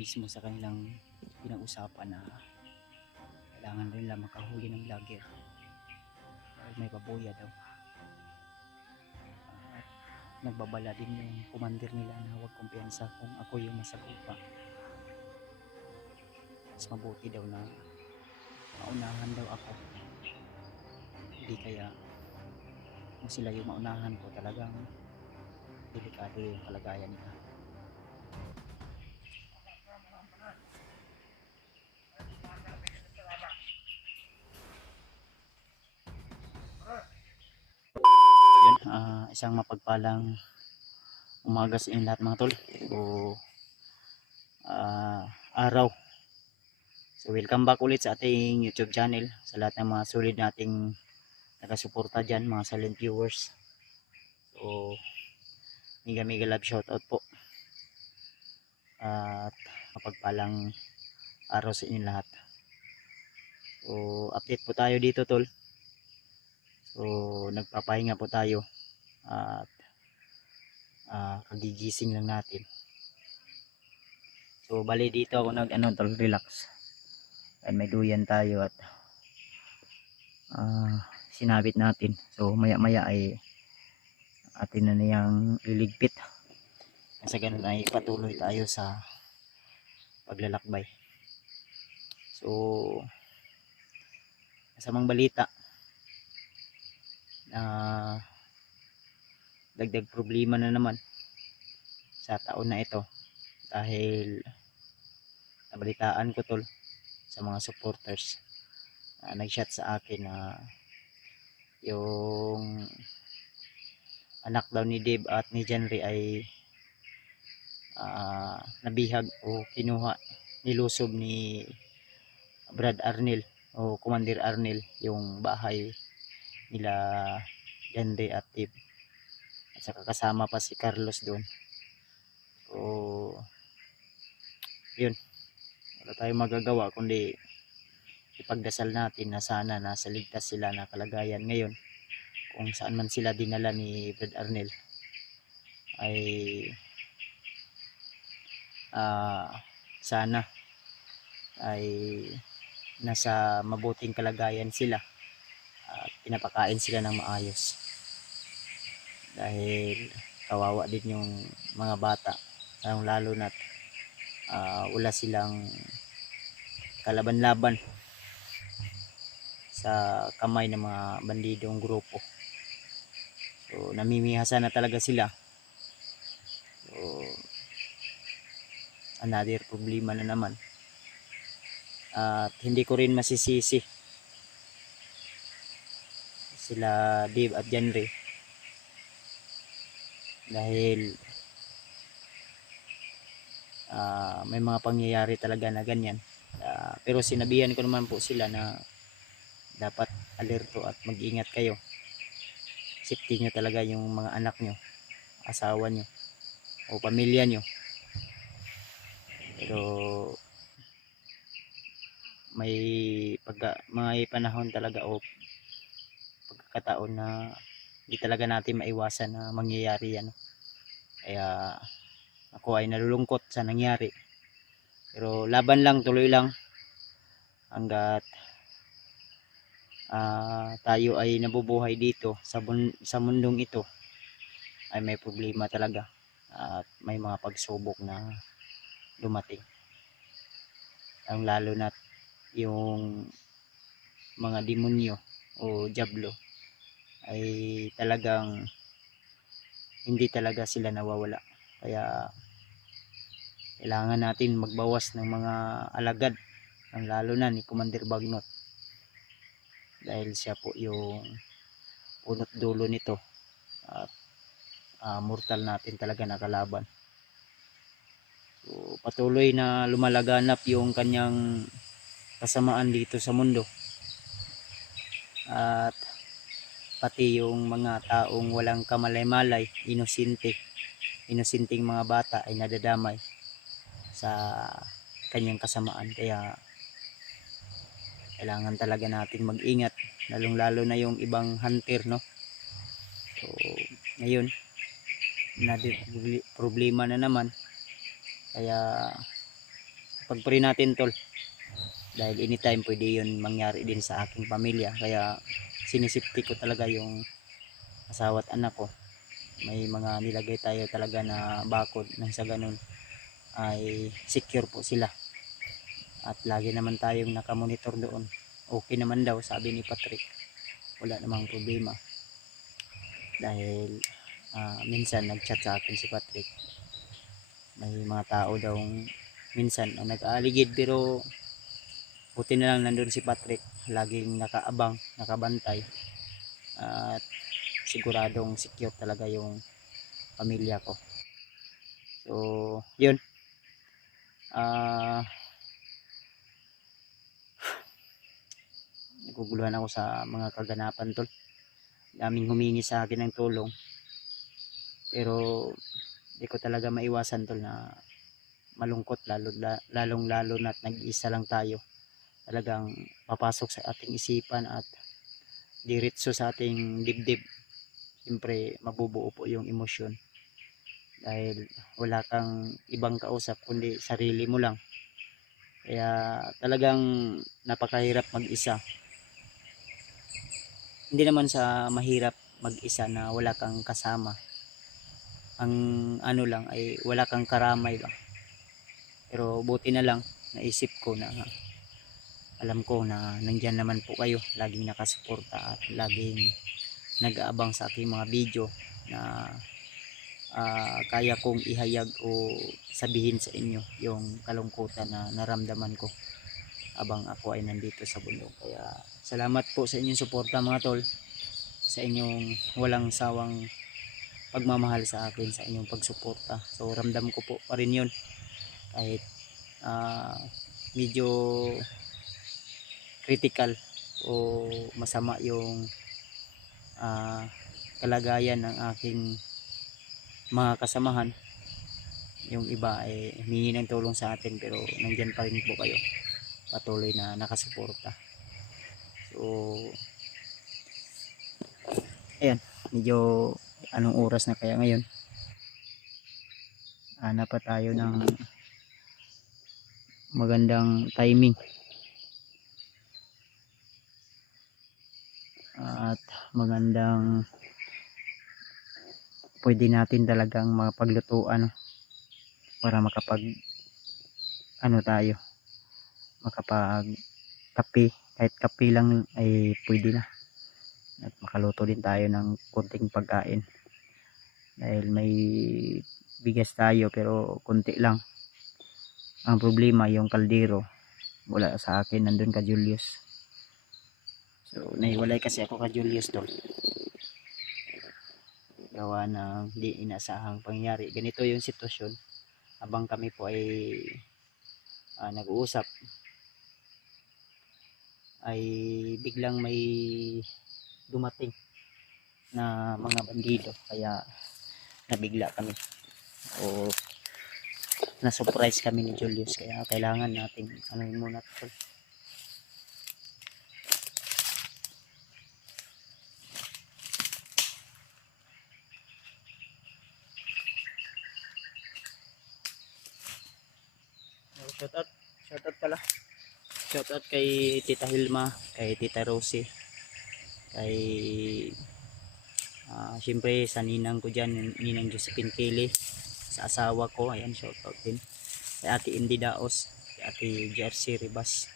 mismo sa kanilang pinag-usapan na kailangan rin lang makahuli ng vlogger dahil may baboya daw. At nagbabala din yung commander nila na huwag kumpiyansa kung ako yung masagupa. Mas mabuti daw na maunahan daw ako. Hindi kaya kung sila yung maunahan ko, talagang delikado yung kalagayan nila. Yun, isang mapagpalang umaga sa inyo lahat mga tol o araw. So welcome back ulit sa ating YouTube channel, sa lahat ng mga solid nating nakasuporta dyan, mga silent viewers. So mega love shoutout po at mapagpalang araw sa inyo lahat. So update po tayo dito tol. So nagpapahinga po tayo at kagigising lang natin. So bali dito ako tol, relax. At may duyan tayo at sinabit natin. So maya ay atin na niyang liligpit. Sa ganun ay patuloy tayo sa paglalakbay. So masamang balita, dagdag problema na naman sa taon na ito dahil nabalitaan ko tol sa mga supporters, nag-chat sa akin na yung anak daw ni Dave at ni Jenry ay nabihag o kinuha, nilusob ni Brad Arnel o Commander Arnel yung bahay nila Jenry at Dave, at saka kasama pa si Carlos doon. So yun, wala tayong magagawa kundi ipagdasal natin na sana nasa ligtas sila na kalagayan ngayon. Kung saan man sila dinala ni Brad Arnel ay sana ay nasa mabuting kalagayan sila at pinapakain sila ng maayos, dahil kawawa din yung mga bata, lalo na wala silang kalaban-laban sa kamay ng mga bandidong grupo. So namimihasan na talaga sila. So another problema na naman. At hindi ko rin masisisi sila Dave at Jenry dahil may mga pangyayari talaga na ganyan. Pero sinabihan ko naman po sila na dapat alerto at mag-ingat kayo. Safety nyo talaga yung mga anak nyo, asawa nyo o pamilya nyo. Pero may panahon talaga o pagkakataon na hindi talaga natin maiwasan na mangyayari yan. Kaya ako ay nalulungkot sa nangyari, pero laban lang, tuloy lang hanggat tayo ay nabubuhay dito sa mundong ito. Ay may problema talaga at may mga pagsubok na dumating, ang lalo na yung mga demonyo o diablo ay talagang hindi talaga sila nawawala. Kaya kailangan natin magbawas ng mga alagad, ang lalo na ni Commander Bagnot, dahil siya po yung punot dulo nito at mortal natin talaga na kalaban. So patuloy na lumalaganap yung kanyang kasamaan dito sa mundo, at pati yung mga taong walang kamalay-malay, inosinteng mga bata ay nadadamay sa kanyang kasamaan. Kaya kailangan talaga natin mag-ingat, lalong-lalo na yung ibang hunter, no? So ngayon problema na naman, kaya pagpuri natin tol, dahil anytime pwede yun mangyari din sa aking pamilya, kaya sinisipti ko talaga yung asawa at anak ko. May mga nilagay tayo talaga na bakod nang sa ganun ay secure po sila, at lagi naman tayong nakamonitor doon. Okay naman daw sabi ni Patrick, wala namang problema. Dahil minsan nagchat sa akin si Patrick, may mga tao daw minsan ang nag-aaligid, pero buti na lang nandun si Patrick, laging nakaabang, nakabantay, at siguradong secure talaga yung pamilya ko. So yun, naguguluhan ako sa mga kaganapan tol. Daming humingi sa akin ng tulong, pero di ko talaga maiwasan tol na malungkot, lalong lalo na't nag-iisa lang tayo. Talagang papasok sa ating isipan at diretso sa ating dibdib. Siyempre mabubuo po yung emosyon dahil wala kang ibang kausap kundi sarili mo lang. Kaya talagang napakahirap mag-isa. Hindi naman sa mahirap mag-isa na wala kang kasama, ang ano lang ay wala kang karamay ba. Pero buti na lang naisip ko na alam ko na nandyan naman po kayo, laging nakasuporta at laging nag-aabang sa aking mga video na kaya kong ihayag o sabihin sa inyo yung kalungkutan na naramdaman ko abang ako ay nandito sa bundok. Kaya salamat po sa inyong suporta mga tol, sa inyong walang sawang pagmamahal sa akin, sa inyong pagsuporta. So ramdam ko po pa rin yun kahit medyo critical o masama yung kalagayan ng aking mga kasamahan. Yung iba ay humingi ng tulong sa atin, pero nandyan pa rin po kayo, patuloy na nakasuporta. So ayan, medyo anong oras na kaya ngayon, hanap pa tayo ng magandang timing at magandang pwede natin talagang mapaglutuan para makapag tayo, makapag kape, kahit kape lang ay pwede na, at makaluto din tayo ng konting pagkain dahil may bigas tayo pero konti lang. Ang problema yung kaldero wala sa akin, nandun ka Julius. So naiwalay kasi ako ka Julius tol, gawa ng di inasahang pangyayari. Ganito yung sitwasyon, habang kami po ay nag-uusap ay biglang may dumating na mga bandido, kaya nabigla kami o na-surprise kami ni Julius, kaya kailangan natin muna ito. Shoutout pala. Shoutout kay Tita Hilma, kay Tita Rosie, kay syempre sa ninang ko dyan, ninang Josephine Kelly, sa asawa ko, ayan, shoutout din. Kay Ate Indy Daos, kay Ate Jersey Ribas,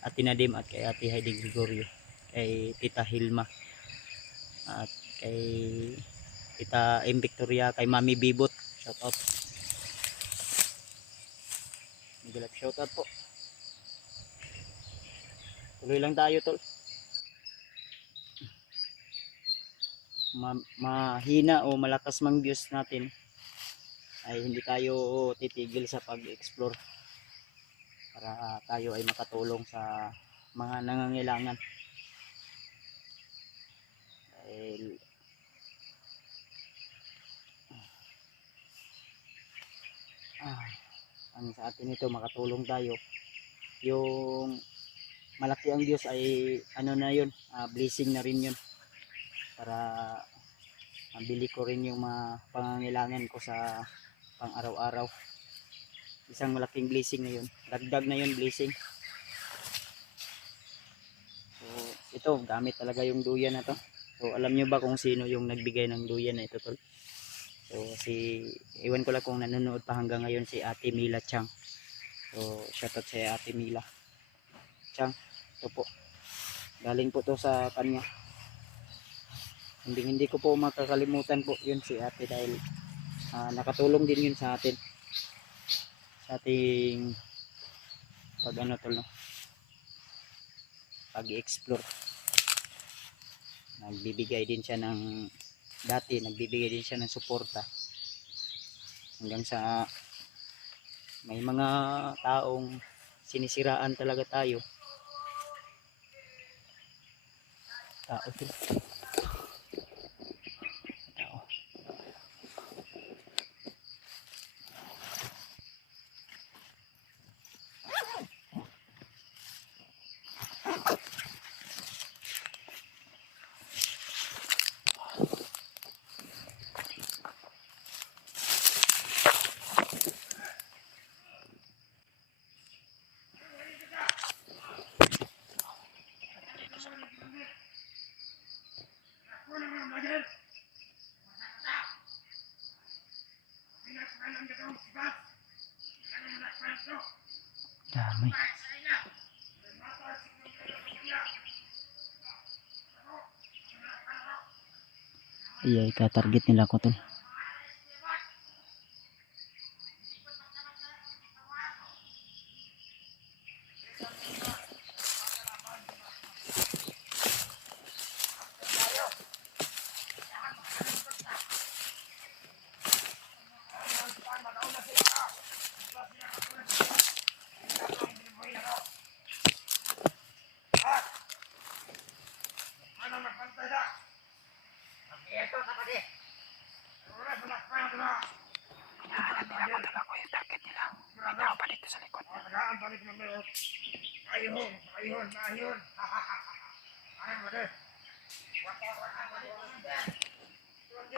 Ate Nadim, at kay Ate Heidi Gregorio, kay Tita Hilma, at kay Tita M. Victoria, kay Mami Bibot, shoutout. Nagulap shoutout po. Tuloy lang tayo tol. Mahina o malakas mang views natin ay hindi tayo titigil sa pag-explore para tayo ay makatulong sa mga nangangailangan. Dahil ang sa atin ito, makatulong tayo. Yung malaki ang views ay ano na yun, blessing na rin yun, para mabili ko rin yung mga pangangailangan ko sa pang araw-araw. Isang malaking blessing na yun. Dagdag na yun blessing. So ito, gamit talaga yung duyan na to. So alam nyo ba kung sino yung nagbigay ng duyan na ito, tol? So iwan ko lang kung nanonood pa hanggang ngayon, si Ate Mila Chang. So shoutout sa Ate Mila Chang. Ito po, galing po to sa kanya. Hindi ko po makakalimutan po yun si ate, dahil nakatulong din yun sa atin, sa ating pag ano tol, no? Pag-explore. Nagbibigay din siya ng, dati nagbibigay din siya ng suporta, hanggang sa may mga taong sinisiraan talaga tayo. Tao to. Dami. Iya, ika-target nila ko tol.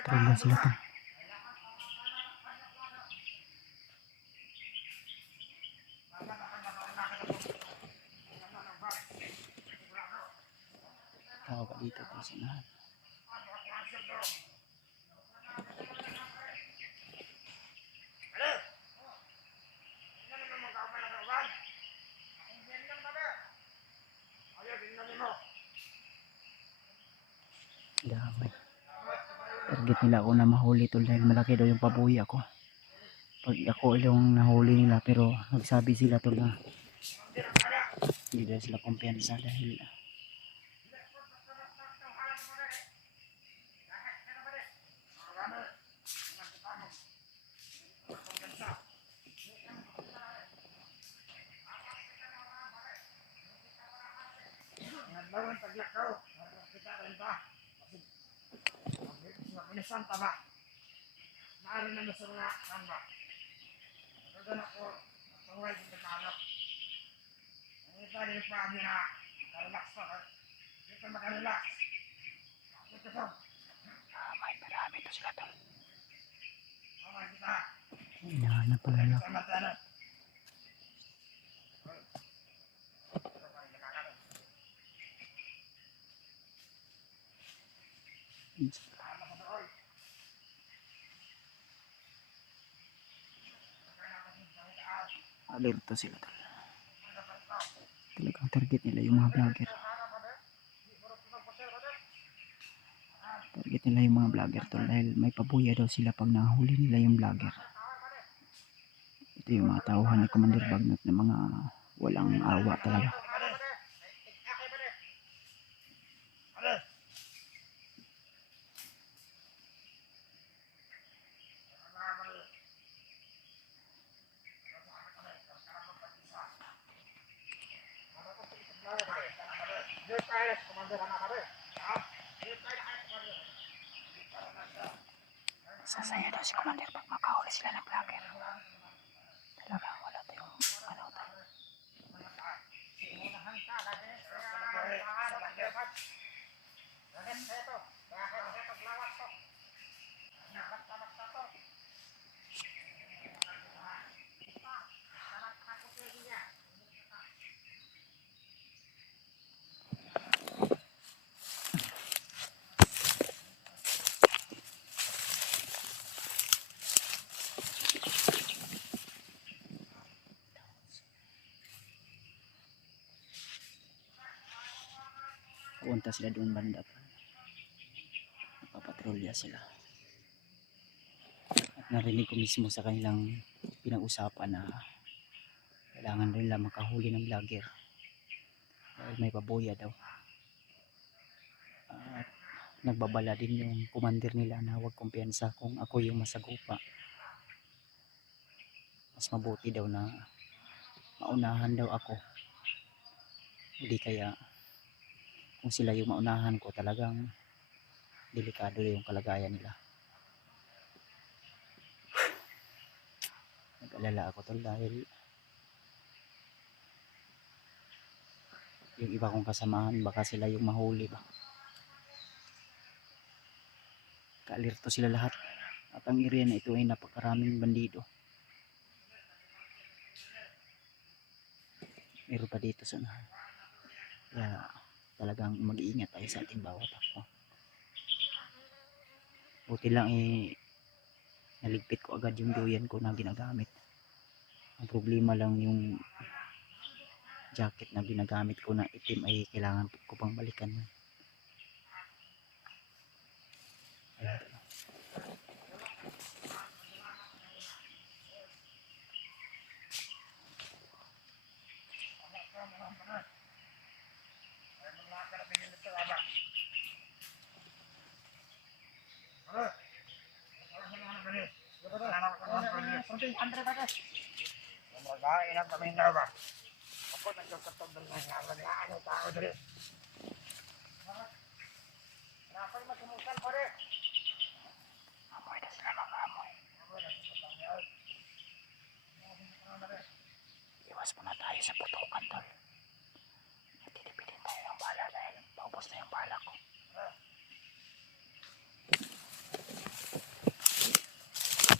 Tara sila tol. Tawag ka dito po sa nahan. Dami. Target nila ako na mahuli tol, dahil malaki daw yung pabuya ko. Pag ako yung nahuli nila, pero nagsabi sila tol na hindi daw sila kumpiyansa, dahil Santa ba? Naroon na sa mga samba. Nagdagan ako sa huwag ng pagkakalap. Ang ito din pa kami na makarelax pa. Dito makarelax. Dito to. may marami to sila tol. Okay, kita. Hinahanap pala lang. Sama-sama. Alerto sila tol. Talagang target nila yung mga vlogger. Target nila yung mga vlogger tol, dahil may pabuya daw sila pag nahuli nila yung vlogger. Ito yung mga tauhan ni Commander Bagnot na mga walang awa talaga. Sasaya daw si Commander pag makahuli sila ng vlogger. Talagang wala tayong ano tayo. Pupunta sila doon banda. Nagpapatrolya sila. At narinig ko mismo sa kanilang pinag-usapan na kailangan rin lang makahuli ng vlogger dahil may paboya daw. At nagbabala din yung commander nila na huwag kumpiyansa kung ako yung masagupa. Mas mabuti daw na maunahan daw ako. Hindi kaya kung sila yung maunahan ko, talagang delikado yung kalagayan nila. Nag-alala ako tol dahil yung iba kong kasamahan baka sila yung mahuli ba. Kaalirto sila lahat at ang area na ito ay napakaraming bandido. Meron pa dito sa unahan. Kaya talagang mag-iingat tayo sa ating bawat ako. Buti lang naligpit ko agad yung duyan ko na ginagamit. Ang problema lang yung jacket na ginagamit ko na itim ay kailangan ko pang balikan. Ayan. Magain ang pamindaw ba? Ako nagkakatog ng mga ano tao dali. Napay matumukan pa rin. Amoy na sila mga amoy. Iwas muna tayo sa putukan tol. Titipidin tayo ng bala dahil paubos na yung bala ko.